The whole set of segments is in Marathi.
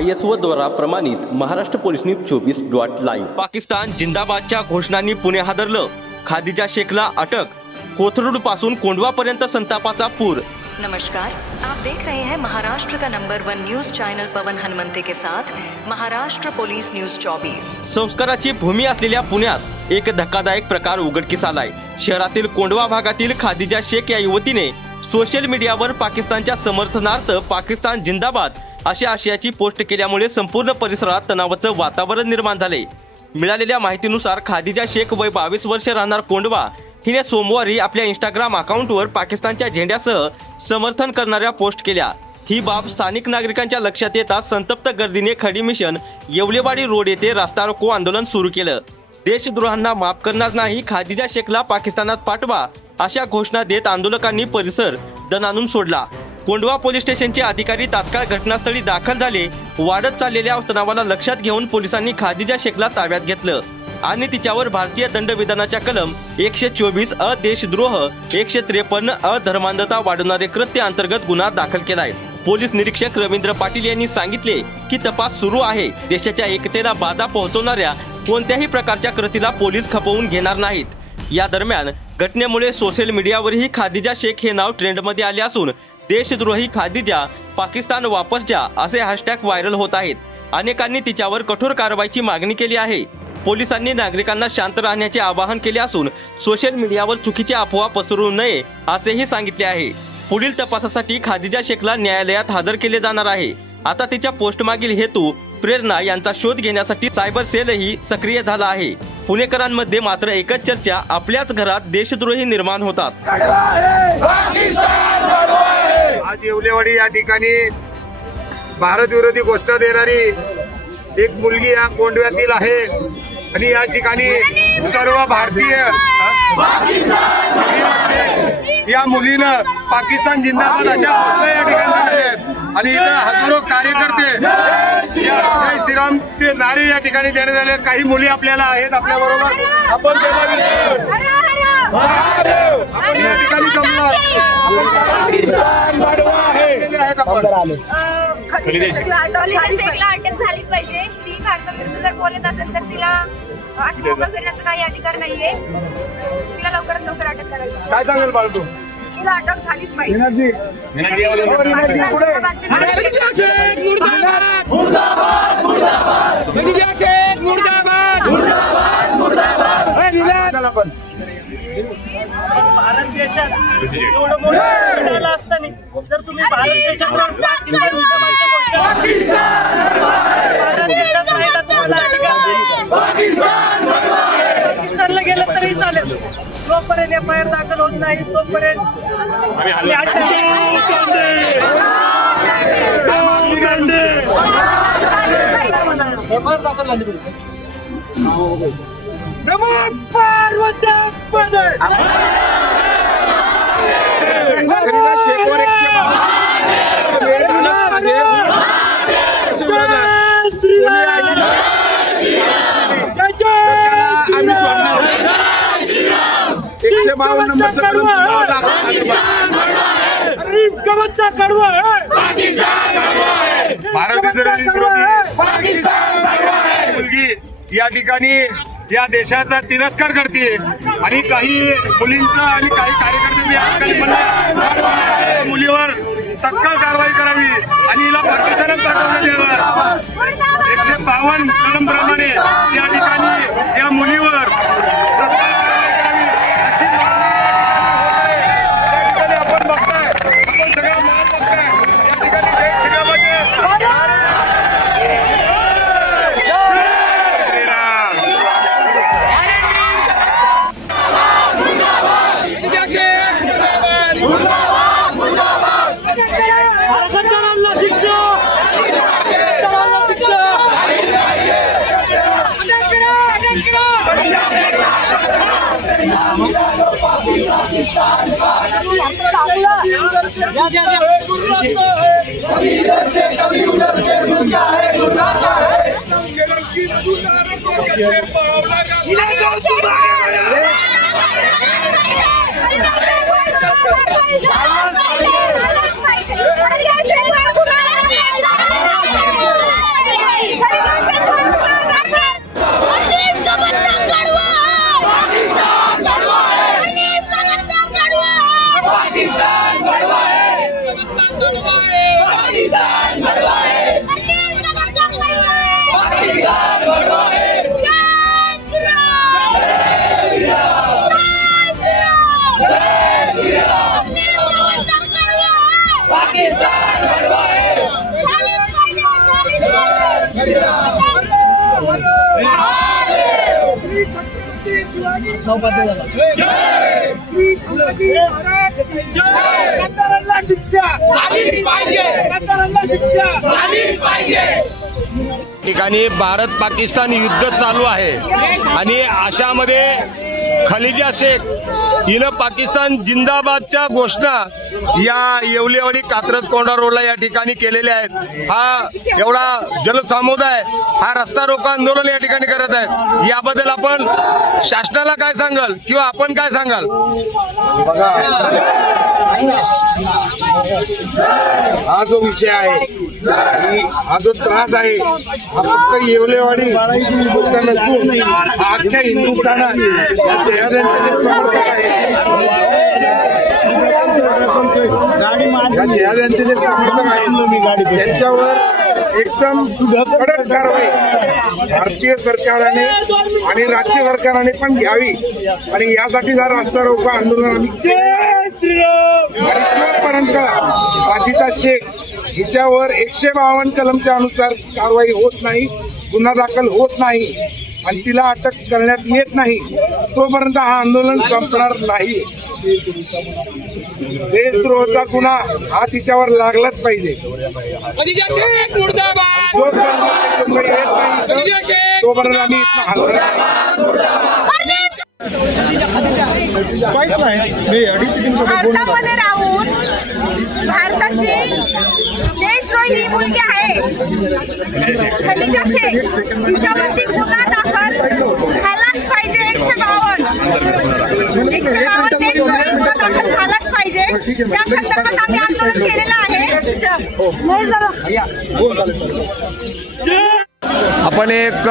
आय एस ओ द्वारा प्रमाणित महाराष्ट्र पोलीस न्यूज चोवीस डॉट लाईव्ह. पाकिस्तान जिंदाबादच्या घोषणांनी पुणे हादरलं. खादीजा शेखला अटक. कोथरूडपासून कोंडवापर्यंत संतापाचा पूर. नमस्कार. आप देख रहे हैं महाराष्ट्र का number one news channel Pawan Hanumante के साथ महाराष्ट्र पुलिस न्यूज 24 संस्काराची भूमी असलेल्या पुण्यात एक धक्कादायक प्रकार उघडकीस आलाय. शहरातील कोंडवा भागातील खादिजा शेख या युवतीने सोशल मीडियावर पाकिस्तानच्या समर्थनार्थ पाकिस्तान जिंदाबाद अशा आशयाची पोस्ट केल्यामुळे संपूर्ण परिसरात तणावाचं वातावरण निर्माण झाले. मिळालेल्या माहितीनुसार खादिजा शेख वय बावीस वर्ष राहणार कोंडवा हिने सोमवारी आपल्या इंस्टाग्राम अकाउंटवर पाकिस्तानच्या झेंड्यासह समर्थन करणाऱ्या पोस्ट केल्या. ही बाब स्थानिक नागरिकांच्या लक्षात येताच संतप्त गर्दीने खडी मिशन येवलेवाडी रोड येथे रास्ता रोको आंदोलन सुरू केलं. देशद्रोहांना माफ करणार नाही खादिजा शेखला पाकिस्तानात पाठवा अशा घोषणा देत आंदोलकांनी परिसर दणानून सोडला. कोंडवा पोलीस स्टेशनचे अधिकारी तात्काळ घटनास्थळी दाखल झाले. वाढत चाललेल्या तणावाला लक्षात घेऊन पोलिसांनी खादिजा शेखला ताब्यात घेतलं. आणि तिच्यावर भारतीय दंडविधानाच्या कलम एकशे चोवीस अ देशद्रोह एकशे त्रेपन्न अ धर्मांधता वाढवणारे कृत्य अंतर्गत गुन्हा दाखल केलाय. पोलीस निरीक्षक रवींद्र पाटील यांनी सांगितले की तपास सुरू आहे. देशाच्या एकतेला बाधा पोहोचवणाऱ्या कोणत्याही प्रकारच्या कृतीला पोलीस खपवून घेणार नाहीत. या दरम्यान घटनेमुळे सोशल मीडियावरही खादिजा शेख हे नाव ट्रेंडमध्ये आले असून देशद्रोही खादिजा पाकिस्तान वापस जा असे हॅशटॅग व्हायरल होत आहेत. अनेकांनी तिच्यावर कठोर कारवाईची मागणी केली आहे. पोलिसांनी नागरिकांना शांत राहण्याचे आवाहन केले असून सोशल मीडियावर चुकीचे अफवा पसरू नये असेही सांगितले आहे. पुढील तपासासाठी खादिजा शेखला न्यायालयात हजर केले जाणार आहे. आता तिच्या पोस्ट मागील हेतू प्रेरणा यांचा शोध घेण्यासाठी सायबर सेलही सक्रिय झाला आहे. पुणेकरांमध्ये मात्र एकच चर्चा आपल्याच घरात देशद्रोही निर्माण होतात. आज येवलेवाडी या ठिकाणी भारत विरोधी घोषणा देणारी एक मुलगी या कोंडव्यातील आहे. आणि या ठिकाणी सर्व भारतीय या मुलीनं पाकिस्तान जिंदाबाद अशा घोषणा या ठिकाणी आणि इथं हजारो कार्यकर्ते जय श्रीरामचे नारे या ठिकाणी देण्यात आले. काही मुली आपल्याला आहेत आपल्या बरोबर. आपण. आपण या ठिकाणी अटक झालीच पाहिजे? ती भारताविरुद्ध जर बोलत असेल तर तिला अशी मोकळं फिरण्याचा काही अधिकार नाहीये. तिला लवकरात लवकर अटक करावी काय सांगेल बाळ तू? तिला अटक झालीच पाहिजे. एनर्जी चला पण. भारत देशात एवढं मोठं झालं असताना जर तुम्ही भारत देशात भारत देशात राहायला तुम्हाला. पाकिस्तानला गेलं तरी चालेल. जोपर्यंत एफ आय आर दाखल होत नाही तोपर्यंत आम्ही अटक करीना शेखवर एक शेख. वेळ झालाच पाहिजे. शिवराज. कोणी अशी- आम्ही सोडणार एकशे बावन्न नंबरचं कलम नाव टाका. भारत विरोधी विरोधी मुलगी या ठिकाणी या देशाचा तिरस्कार करते. आणि काही मुलींचं आणि काही या मुलीवर तत्काळ कारवाई करावी. आणि हिला पाकिस्तानात पाठवण्यात यावं. एकशे बावन्न कलम प्रमाणे या ठिकाणी शिक्षा. पाहिजे ठिकाणी भारत पाकिस्तान युद्ध चालू आहे. आणि अशामध्ये खलिजा शेख हिनं पाकिस्तान जिंदाबादच्या घोषणा या येवलेवाडी कात्रज कोंडा रोडला या ठिकाणी केलेल्या आहेत. हा एवढा जनसमुदाय हा रस्ता रोको आंदोलन या ठिकाणी करत आहेत. याबद्दल आपण शासनाला काय सांगाल किंवा आपण काय सांगाल? हा जो विषय आहे ही- जो त्रास आहे हा फक्त येवलेवाडी नसून अख्ख्या हिंदुस्थानात या चेहऱ्यांचे समर्थक आहेत या चेहऱ्यांचे जे समर्थक आहेत त्यांच्यावर एकदम कडक कारवाई भारतीय सरकारने आणि राज्य सरकारने पण घ्यावी. आणि यासाठी हा रस्ता रोको आंदोलन आम्ही जोपर्यंत वाजिदा शेख हिच्यावर एकशे बावन्न कलमच्या अनुसार कारवाई होत नाही गुन्हा दाखल होत नाही आणि तिला अटक करण्यात येत नाही तोपर्यंत हा आंदोलन संपणार नाही. देशद्रोहाचा गुन्हा हा तिच्यावर लागलाच पाहिजे. नाही, भारतामध्ये राहून भारताची देशद्रोही मुलगी आहे. खलिजा शेख तिच्यावरती गुन्हा दाखल झालाच पाहिजे. एकशे बावन्न. एकशे बावन्न त्या संदर्भात आम्ही आंदोलन केलेलं आहे नाही झालं आपण एक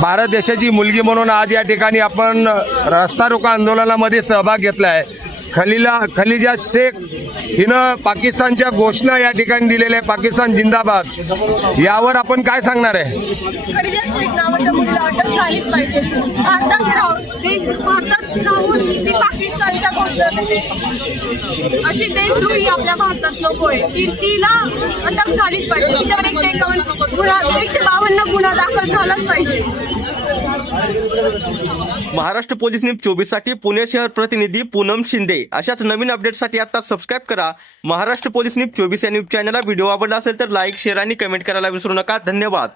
भारत देशाची मुलगी म्हणून आज या ठिकाणी आपण रस्ता रोको आंदोलनामध्ये सहभाग घेतला आहे खलीला खलिजा शेख हिनं पाकिस्तानच्या घोषणा या ठिकाणी दिलेल्या आहे पाकिस्तान जिंदाबाद. यावर आपण काय सांगणार आहे? खलिजा शेख नावाच्या मुलीला अटक झालीच पाहिजे. भारतात राहून देश भारतात राहून ती पाकिस्तानच्या घोषणा देते. अशी देशद्रोही आपल्या भारतात नको आहे ती तिला अटक झालीच पाहिजे. तिच्यावर एकशे एकावन्न गुन्हा एकशे बावन्न गुन्हा दाखल झालाच पाहिजे. महाराष्ट्र पोलीस न्यूज चोवीससाठी पुणे शहर प्रतिनिधी पूनम शिंदे. अशाच नवीन अपडेटसाठी आता सबस्क्राईब करा. महाराष्ट्र पोलीस न्यूज चोवीस या न्यूज चॅनलला व्हिडिओ आवडला असेल तर लाईक शेअर आणि कमेंट करायला विसरू नका. धन्यवाद.